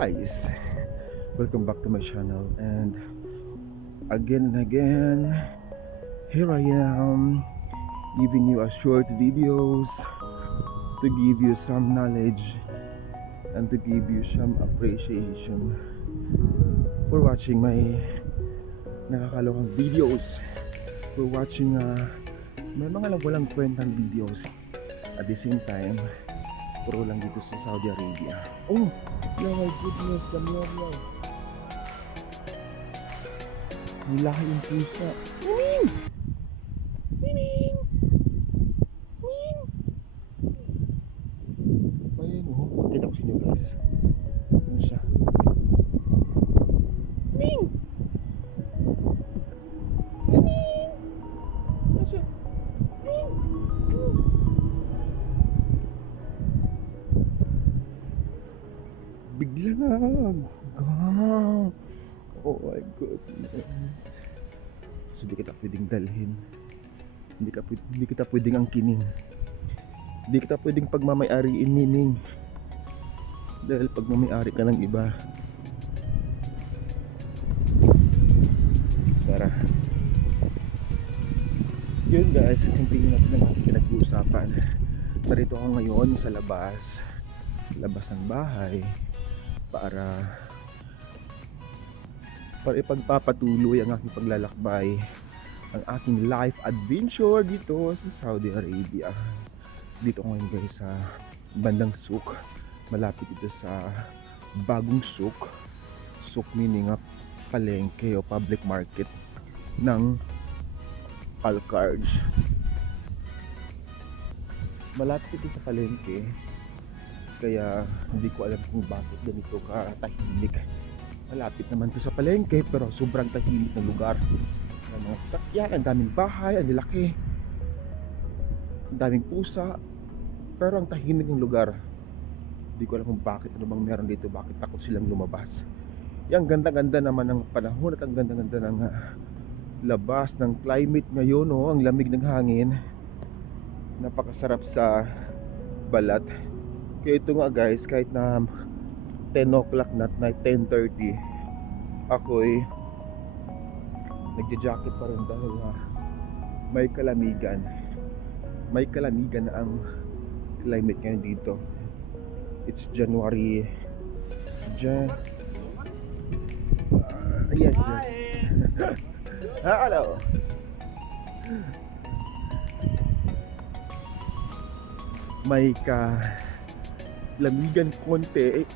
guys welcome back to my channel and again and again here I am giving you a short videos to give you some knowledge and to give you some appreciation for watching my nakakalokang videos for watching uh, may mga lang walang kwentang videos at the same time puro lang dito sa Saudi Arabia oh yeah my goodness the meow Nilaki yung pusa. Mining! Biglang! Gang! Oh my goodness. So, hindi kita pwedeng dalhin. Hindi, ka, hindi kita pwedeng angkinin. Hindi kita pwedeng pagmamayariin nining. Dahil pagmamayari ka ng iba. Tara. Yun guys, continue natin ang ating pinag-uusapan. Narito ako ngayon sa labas. Labas ng bahay. Para para ipagpapatuloy ang aking paglalakbay ang aking life adventure dito sa Saudi Arabia. Dito ngayon guys sa bandang souk malapit ito sa bagong souk souk meaning nga palengke o public market ng Al-Kharj malapit ito sa palengke kaya hindi ko alam kung bakit ganito ka tahimik. Malapit naman to sa palengke pero sobrang tahimik na lugar. Ang mga sasakyan, ang daming bahay, ang lalaki ang daming pusa. Pero ang tahimik ng lugar hindi ko alam kung bakit ano bang meron dito bakit takot silang lumabas. Yung ganda-ganda naman ng panahon at ang ganda-ganda ng ah, labas ng climate ngayon oh, ang lamig ng hangin. Napakasarap sa balat kaya ito nga guys kahit na 10 o'clock na at night 10.30 ako'y nagja-jacket pa rin dahil ah, may kalamigan. May kalamigan na ang climate ngayon dito. It's January Jan Ah, yes yes ah, hello. May ka lamigan konti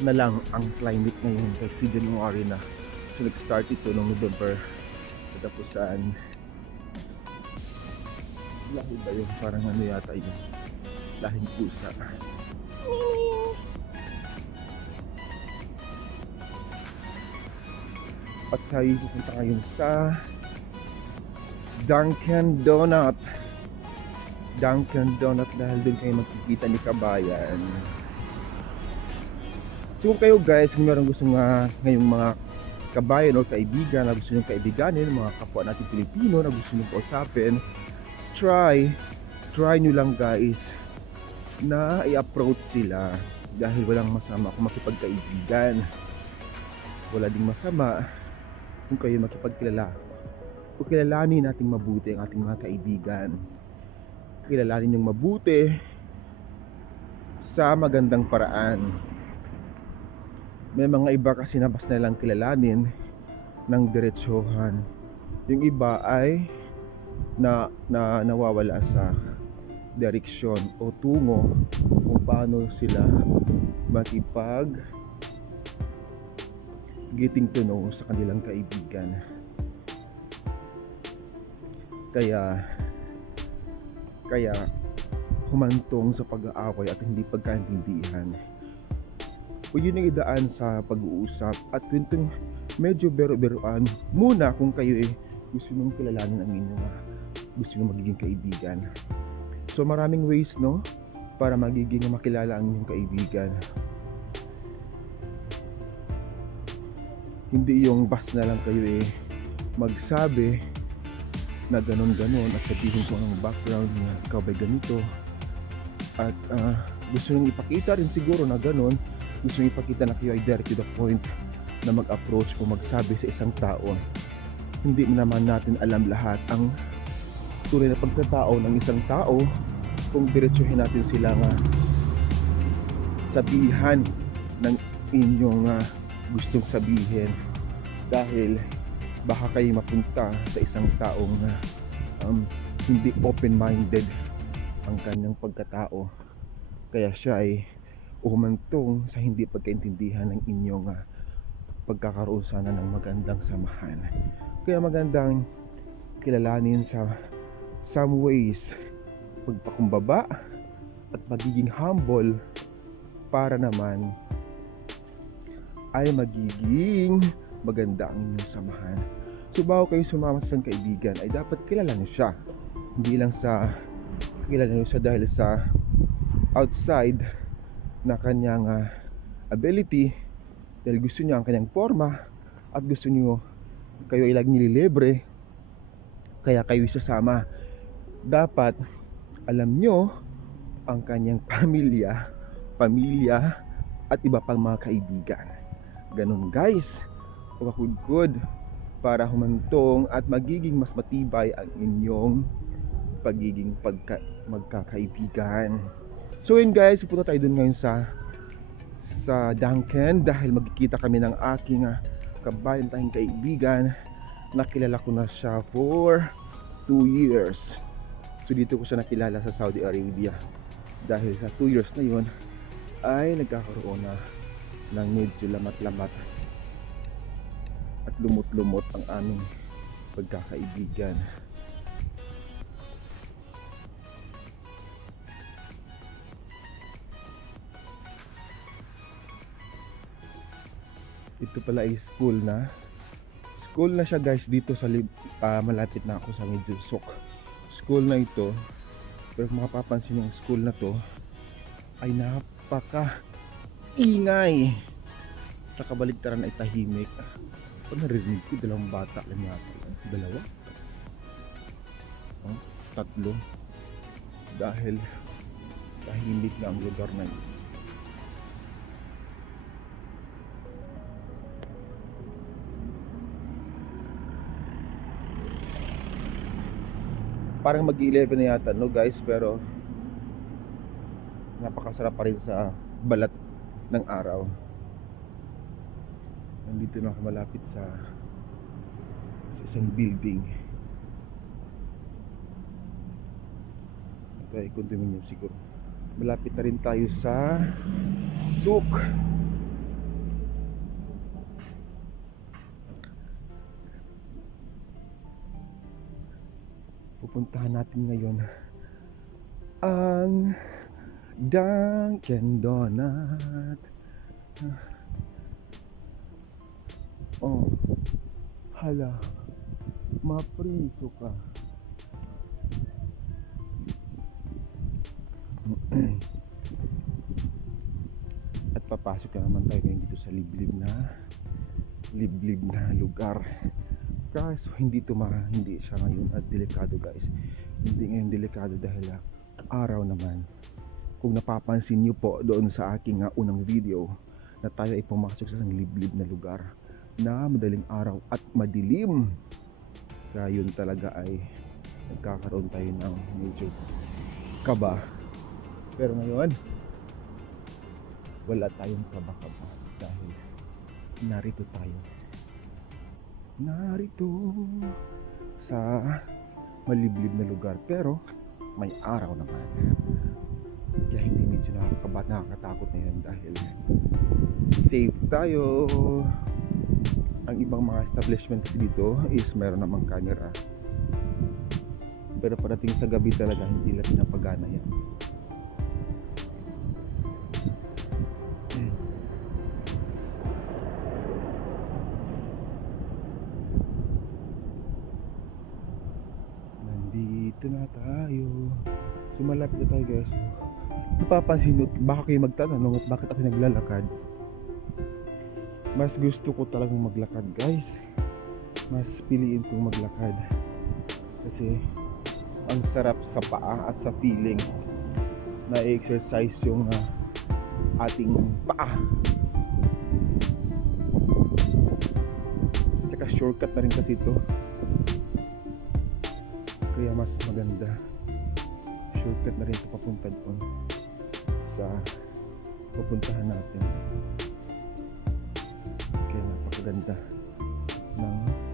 na lang ang climate ngayon kasi January na. So nag-start ito noong November. Katapusan lahi ba yun? Parang ano yata yun. Lahing pusa. At tayo pupunta ngayon sa Dunkin Donut Dunkin Donut dahil doon kayo magkikita ni Kabayan So kung kayo guys, kung meron gusto nga ngayong mga kabayan o kaibigan na gusto nyo kaibiganin, mga kapwa natin Pilipino na gusto nyo kausapin, try, try nyo lang guys na i-approach sila dahil walang masama kung makipagkaibigan. Wala ding masama kung kayo makipagkilala. Kung kilalanin natin mabuti ang ating mga kaibigan. Kilalanin yung mabuti sa magandang paraan. May mga iba kasi na basta lang kilalanin ng diretsuhan. Yung iba ay na, na nawawala sa direksyon o tungo kung paano sila makipag getting to know sa kanilang kaibigan. Kaya kaya humantong sa pag-aaway at hindi pagkaintindihan. O yun ang idaan sa pag-uusap at kwentong medyo bero-beroan muna kung kayo eh gusto nung kilalanin ang inyong gusto nung magiging kaibigan. So maraming ways no para magiging makilala ang inyong kaibigan. Hindi yung bas na lang kayo eh magsabi na ganon-ganon at sabihin ko ang background niya ikaw ba'y ganito? At ah, gusto nung ipakita rin siguro na ganon gusto niyo ipakita na kayo ay direct to the point na mag-approach o magsabi sa isang tao. Hindi naman natin alam lahat ang tunay na pagkatao ng isang tao kung diretsuhin natin sila nga sabihan ng inyong ah, gustong sabihin. Dahil baka kayo mapunta sa isang taong um, hindi open-minded ang kanyang pagkatao kaya siya ay umantong sa hindi pagkaintindihan ng inyong ah, pagkakaroon sana ng magandang samahan kaya magandang kilalanin sa some ways pagpakumbaba at magiging humble para naman ay magiging maganda ang inyong samahan. So bago kayo sumama sa isang kaibigan ay dapat kilala niyo siya. Hindi lang sa kilala niyo siya dahil sa outside na kanyang ah, ability. Dahil gusto niya ang kanyang forma at gusto niyo kayo ay laging nililibre. Kaya kayo isasama dapat alam nyo ang kanyang pamilya, pamilya at iba pang mga kaibigan. Ganun guys, pagkakudkod para humantong at magiging mas matibay ang inyong pagiging pagka, magkakaibigan. So yun guys, pupunta tayo dun ngayon sa sa Duncan dahil magkikita kami ng aking ah, kabayan tayong kaibigan. Nakilala ko na siya for 2 years. So dito ko siya nakilala sa Saudi Arabia. Dahil sa 2 years na yun ay nagkakaroon na ng medyo lamat-lamat at lumot-lumot ang aming pagkakaibigan. Ito pala ay school na. School na siya guys dito sa ah, malapit na ako sa Medjusok school na ito pero kung makapapansin yung school na to ay napaka ingay sa kabaligtaran ay tahimik pag narinig ko dalawang bata lang yata dalawa? Oh, tatlo. Dahil tahimik na ang lugar na ito parang mag 11 na yata no guys? Pero napakasarap pa rin sa balat ng araw nandito na ako malapit sa sa isang building. Ito ay condominium siguro. Malapit na rin tayo sa souk. Pupuntahan natin ngayon ang Dunkin Donut. Oh, hala, mapriso ka. At papasok na naman tayo ngayon dito sa liblib na liblib na lugar. Kaso hindi to ma hindi siya ngayon. At delikado guys. Hindi ngayon delikado dahil ah, araw naman. Kung napapansin nyo po doon sa aking ah, unang video na tayo ay pumasok sa isang liblib na lugar na madaling araw at madilim. Kaya yun talaga ay nagkakaroon tayo ng medyo kaba. Pero ngayon wala tayong kaba-kaba dahil narito tayo. Narito sa maliblib na lugar pero may araw naman. Kaya hindi medyo nakakaba nakakatakot na yun dahil safe tayo ang ibang mga establishment kasi dito is meron namang camera pero parating sa gabi talaga hindi lang pinapagana yan Nandito na tayo. So malapit na tayo guys. Napapansin nyo, baka kayo magtatanong at bakit ako naglalakad. Mas gusto ko talagang maglakad guys. Mas piliin kong maglakad. Kasi ang sarap sa paa at sa feeling na exercise yung ah, ating paa. Tsaka shortcut na rin kasi ito. Kaya mas maganda. Shortcut na rin ito papunta doon sa pupuntahan natin. Napakaganda ng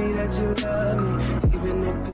me that you